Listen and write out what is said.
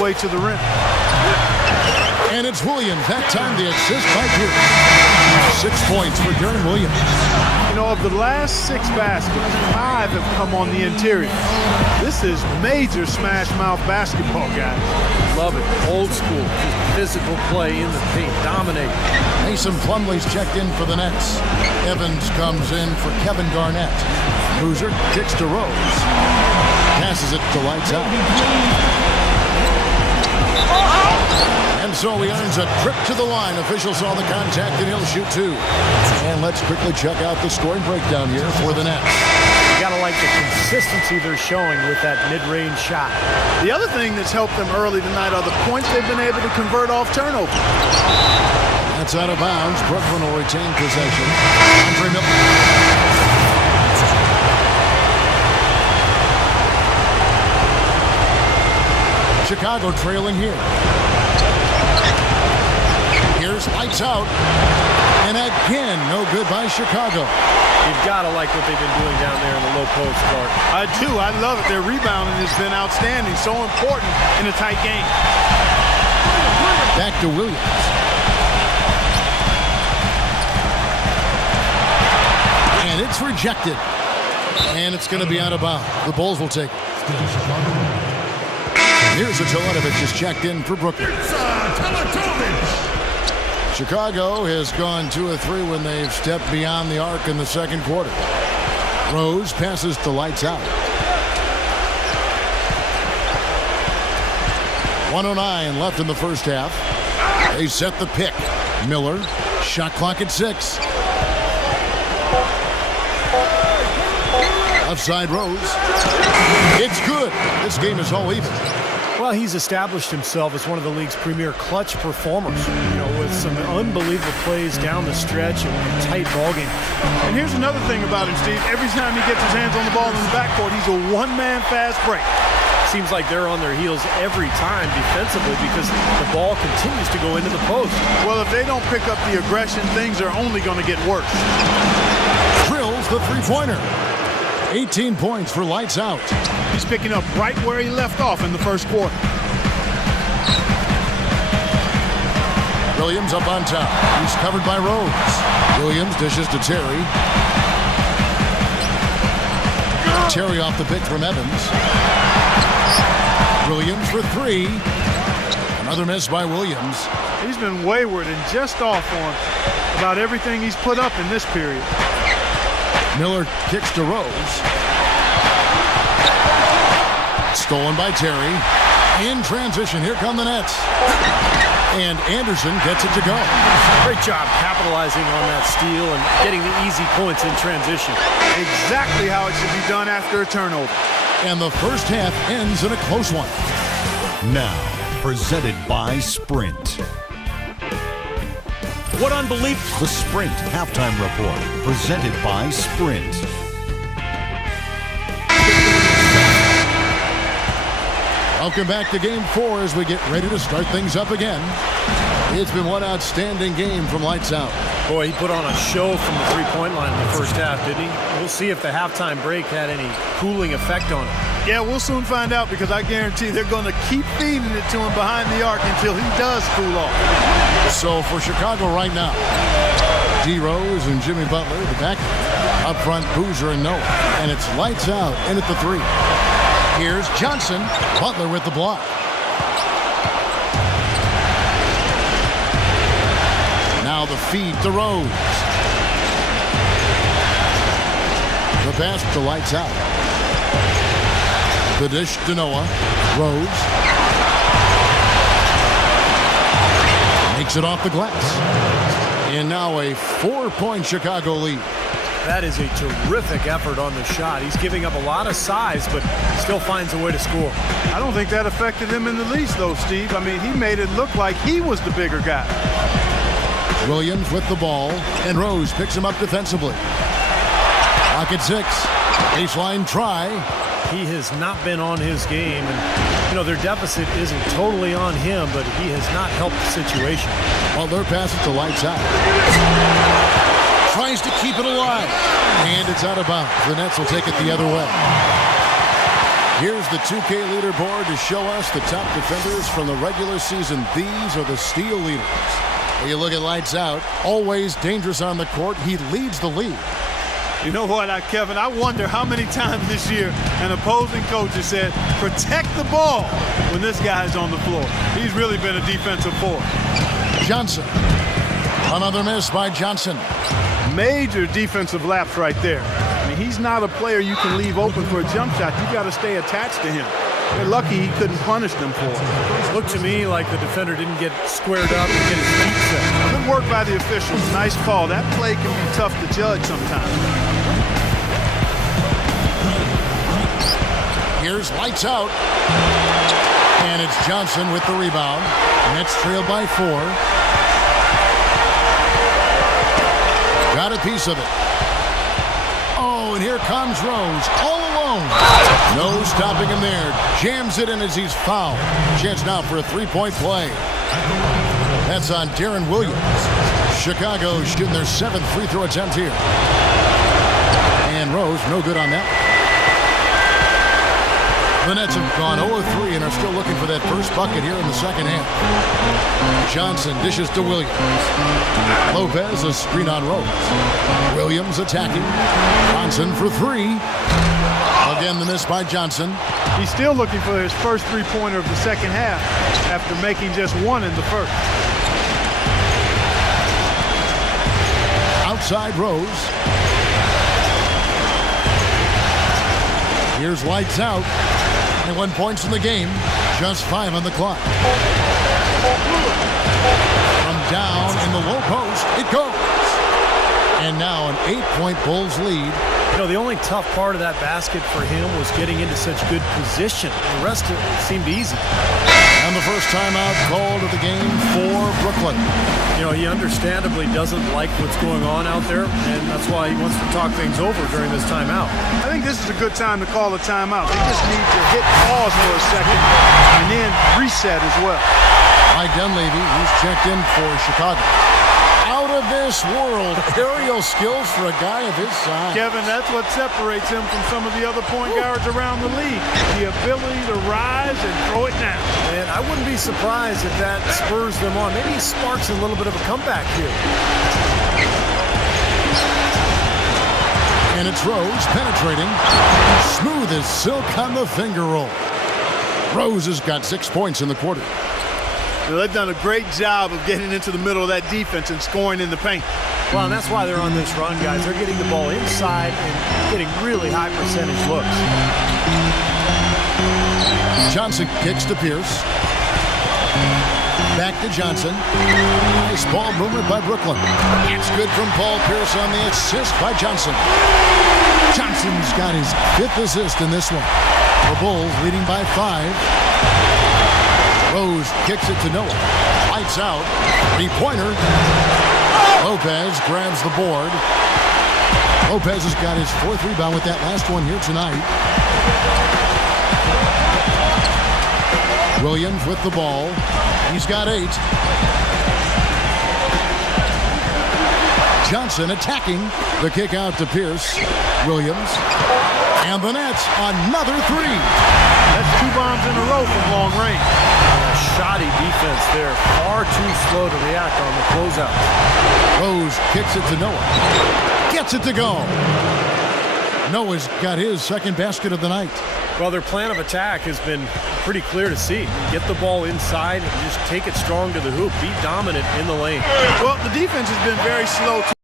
halfway to the rim. And it's Williams. That time the assist by Pierce. 6 points for Darren Williams. You know, of the last 6 baskets, 5 have come on the interior. This is major smash mouth basketball, guys. Love it. Old school. Physical play in the paint. Dominate. Mason Plumlee's checked in for the Nets. Evans comes in for Kevin Garnett. Boozer kicks to Rose. Passes it to Lights Out. And so he earns a trip to the line. Official saw the contact and he'll shoot 2. And let's quickly check out the scoring breakdown here for the Nets. You gotta like the consistency they're showing with that mid-range shot. The other thing that's helped them early tonight are the points they've been able to convert off turnover. That's out of bounds. Brooklyn will retain possession. Andre Miller. Chicago trailing here. Here's Lights Out. And again, no good by Chicago. You've got to like what they've been doing down there in the low post, Clark. I do. I love it. Their rebounding has been outstanding. So important in a tight game. Back to Williams. And it's rejected. And it's going to be out of bounds. The Bulls will take it. Here's a Teletovic is checked in for Brooklyn. Chicago has gone 2 of 3 when they've stepped beyond the arc in the second quarter. Rose passes to Lights Out. 1:09 left in the first half. They set the pick. Miller, shot clock at 6. Outside Rose. It's good. This game is all even. Well, he's established himself as one of the league's premier clutch performers, with some unbelievable plays down the stretch and a tight ball game. And here's another thing about him, Steve. Every time he gets his hands on the ball in the backcourt, he's a one-man fast break. Seems like they're on their heels every time defensively because the ball continues to go into the post. Well, if they don't pick up the aggression, things are only going to get worse. Drills the three-pointer. 18 points for Lights Out. He's picking up right where he left off in the first quarter. Williams up on top. He's covered by Rose. Williams dishes to Terry. Terry off the pick from Evans. Williams for 3. Another miss by Williams. He's been wayward and just off on about everything he's put up in this period. Miller kicks to Rose. Stolen by Terry. In transition, here come the Nets. And Anderson gets it to go. Great job capitalizing on that steal and getting the easy points in transition. Exactly how it should be done after a turnover. And the first half ends in a close one. Now, presented by Sprint. What unbelievable. The Sprint Halftime Report, presented by Sprint. Welcome back to Game 4 as we get ready to start things up again. It's been one outstanding game from Lights Out. Boy, he put on a show from the three-point line in the first half, didn't he? We'll see if the halftime break had any cooling effect on him. Yeah, we'll soon find out because I guarantee they're going to keep feeding it to him behind the arc until he does cool off. So for Chicago right now, D. Rose and Jimmy Butler, the back up front, Boozer and Noah. And it's Lights Out in at the 3. Here's Johnson, Butler with the block. Now the feed to Rose. The pass to Lights Out. The dish to Noah. Rose. Makes it off the glass. And now a 4-point Chicago lead. That is a terrific effort on the shot. He's giving up a lot of size, but still finds a way to score. I don't think that affected him in the least, though, Steve. I mean, he made it look like he was the bigger guy. Williams with the ball, and Rose picks him up defensively. Clock at 6. Baseline try. He has not been on his game, and their deficit isn't totally on him, but he has not helped the situation. Butler passes to Lights Out. Tries to keep it alive, and it's out of bounds. The Nets will take it the other way. Here's the 2K leaderboard to show us the top defenders from the regular season. These are the steal leaders. When you look at lights out, always dangerous on the court. He leads the league. You know what, Kevin? I wonder how many times this year an opposing coach has said, protect the ball when this guy's on the floor. He's really been a defensive force. Johnson. Another miss by Johnson. Major defensive lapse right there. I mean, he's not a player you can leave open for a jump shot. You got to stay attached to him. They're lucky he couldn't punish them for it. Looked to me like the defender didn't get squared up and get his feet set. Good work by the officials. Nice call. That play can be tough to judge sometimes. Here's lights out. And it's Johnson with the rebound. Nets trailed by 4. Got a piece of it. Oh, and here comes Rose all alone. No stopping him there. Jams it in as he's fouled. Chance now for a three-point play. That's on Darren Williams. Chicago shooting their 7th free throw attempt here. And Rose, no good on that. The Nets have gone 0-3 and are still looking for that first bucket here in the second half. Johnson dishes to Williams. Lopez a screen on Rose. Williams attacking. Johnson for 3. Again the miss by Johnson. He's still looking for his first three-pointer of the second half after making just one in the first. Outside Rose. Here's lights out. 21 points in the game. Just 5 on the clock. From down in the low post, it goes. And now an 8-point Bulls lead. You know, the only tough part of that basket for him was getting into such good position. The rest of it seemed easy. And the first timeout called of the game for Brooklyn. You know, he understandably doesn't like what's going on out there, and that's why he wants to talk things over during this timeout. I think this is a good time to call a timeout. They just need to hit pause for a second and then reset as well. Mike Dunleavy, he's checked in for Chicago. Out of this world, aerial skills for a guy of his size. Kevin, that's what separates him from some of the other point guards around the league. The ability to rise and throw it down. And I wouldn't be surprised if that spurs them on. Maybe he sparks a little bit of a comeback here. And it's Rose penetrating. Smooth as silk on the finger roll. Rose has got 6 points in the quarter. They've done a great job of getting into the middle of that defense and scoring in the paint. Well, and that's why they're on this run, guys. They're getting the ball inside and getting really high percentage looks. Johnson kicks to Pierce. Back to Johnson. Nice ball movement by Brooklyn. It's good from Paul Pierce on the assist by Johnson. Johnson's got his 5th assist in this one. The Bulls leading by 5. Rose kicks it to Noah. Lights out. 3-pointer. Lopez grabs the board. Lopez has got his 4th rebound with that last one here tonight. Williams with the ball. He's got 8. Johnson attacking. The kick out to Pierce. Williams. And the Nets, another 3. That's 2 bombs in a row from long range. Shoddy defense there. Far too slow to react on the closeout. Rose kicks it to Noah. Gets it to go. Noah's got his 2nd basket of the night. Well, their plan of attack has been pretty clear to see. Get the ball inside and just take it strong to the hoop. Be dominant in the lane. Well, the defense has been very slow.